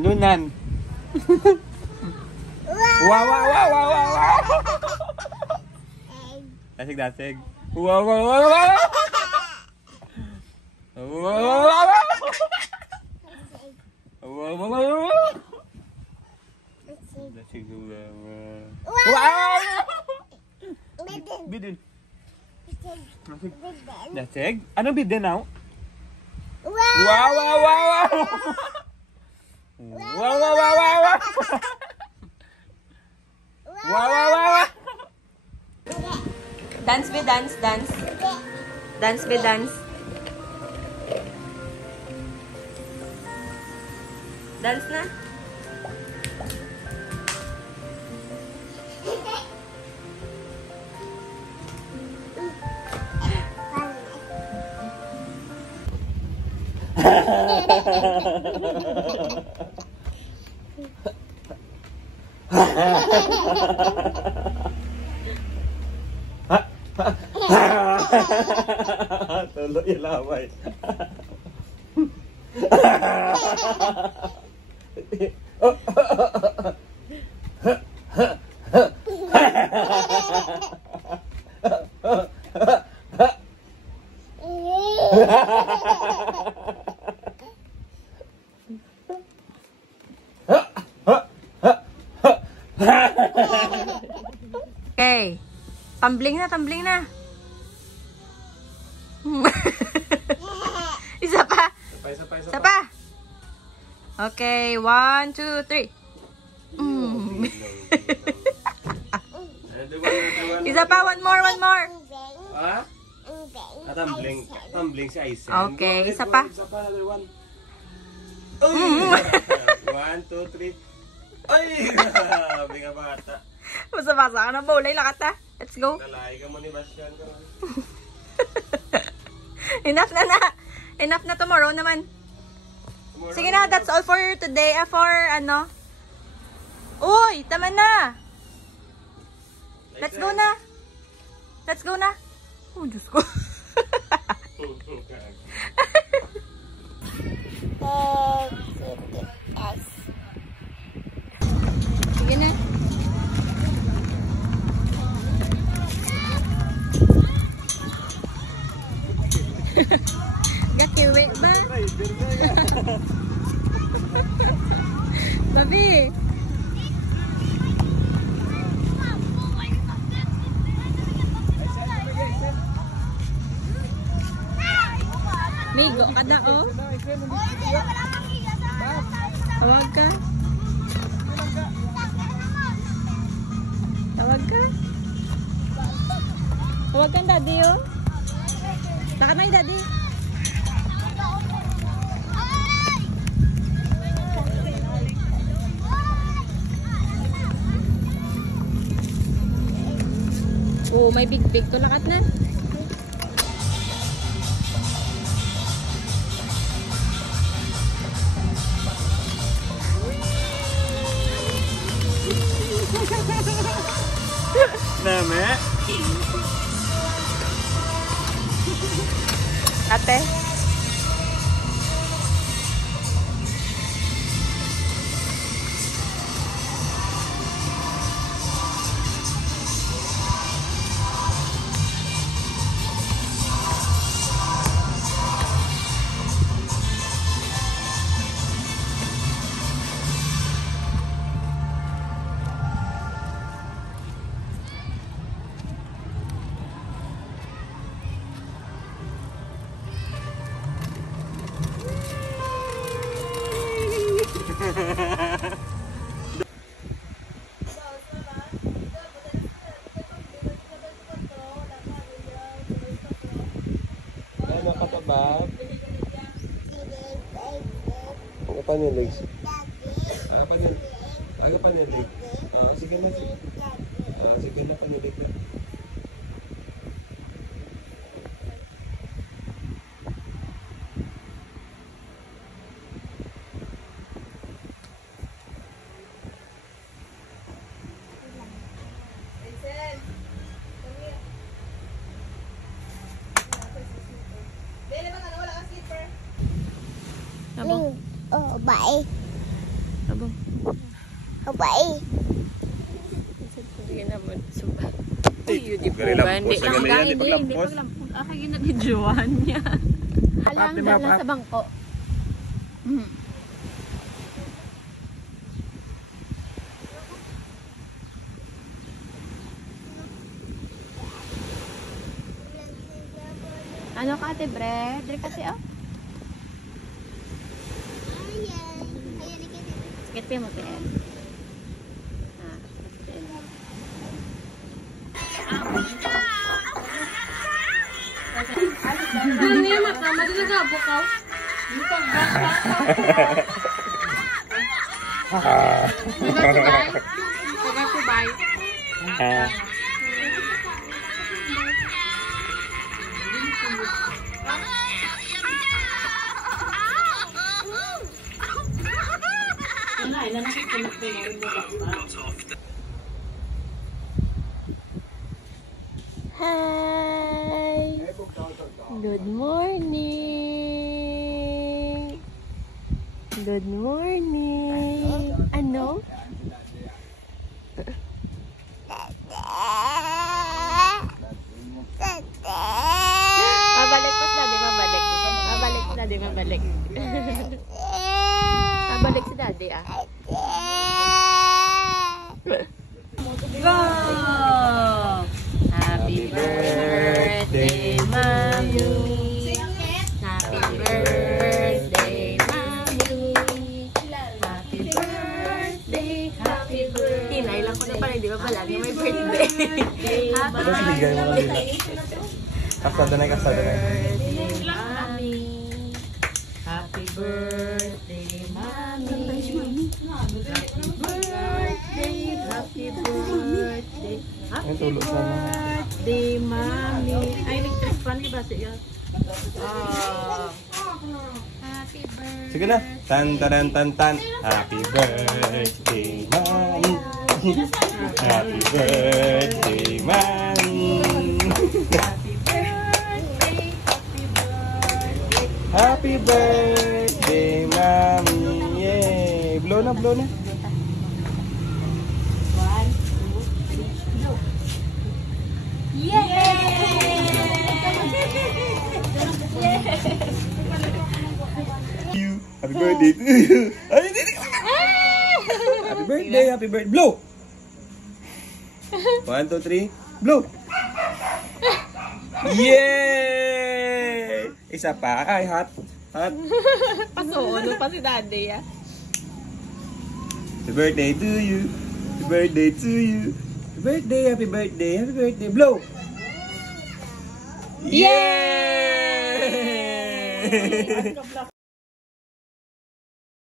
Lunan. Wow, wow, wow, wow, wow, wow. Dasig, dasig. Wow, wow, wow, wow. Wow, wow, wow, wow. Wow, wow, wow, wow. Dasig, wow. Bidin. Dasig. Dasig? Anong bidin now? Wow, wow, wow, wow. Wow, wow, wow, wow, wow. Wow, wow, wow, wow. Dance be dance, dance. Dance be dance. Dance na. Tuloy yung laway. Okay. Tumbling na, tumbling na. Isa pa. Isa pa. Okay, 1, 2, 3. Isa pa, one more, one more. Ha? Tumbling. Tumbling si Aisen. Okay, isa pa. Isa pa, another one. 1, 2, 3. Ay! Grabe nga bata. Basa-basa ka na, Bolay. Lakat na. Let's go. Nalay ka mo ni Bastian. Enough na na. Enough na tomorrow naman. Sige na, that's all for today. For ano? Uy, tama na. Let's go na. Let's go na. Oh, Diyos ko. Sige na. Gakiwi ba? Babi. Migo kada oh. Tawag ka. Tawag ka. Tawag ka daddy oh. Lakad na yung daddy. Oh, may big to lakad na. Name. Ate. Ano katabab? Ano pa niya legs? Ano pa niya legs? Sige na, sige. Sige na, panilig na. Abo. Oh, bye. Abang. Hawaii. Sige naman. Suba. Uy, di po Gari ba? lampos, Hindi lang gari yan, kain. di Hindi paglampos. paglampos. Ako yung nabidyohan niya. Alang Papi, dala map. sa bangko. Ano ka, Ate Bre? Dre kasi, oh. Sakit pa yung matiyan. Ah, matiyan. Ano niya mata? Madalagabo ka? Yung pagbasa. Taga-subay. Hi! Good morning! Good morning! Ano? Mabalik pa si Daddy, mabalik. Mabalik si Daddy, mabalik. Mabalik si Daddy, ah. Go! Happy birthday, Mami. Happy birthday, Mami. Happy birthday, happy birthday. Nailang ko na pala, di ba pala? May birthday. Ito si Bigay mo lang. Kasada na. Birthday, Mami. Happy birthday, Mami. Happy birthday, happy birthday. Ay, tulog sana. Birthday, Mami. Ay, nag-tripan ni ba siya? Happy birthday. Sige na. Tan. Happy birthday, Mami. Happy birthday, Mami. Happy birthday. Happy birthday. Happy birthday, Mami. Yay! Blow na. One, two, three, go. Happy birthday to you. Ay, hindi. Happy birthday. Blow. 1, 2, 3. Blow. Yay! Isa pa. Ay, hot. Pasuono pa si Daddy, ah. Happy birthday to you. Happy birthday to you. Happy birthday. Blow. Yay!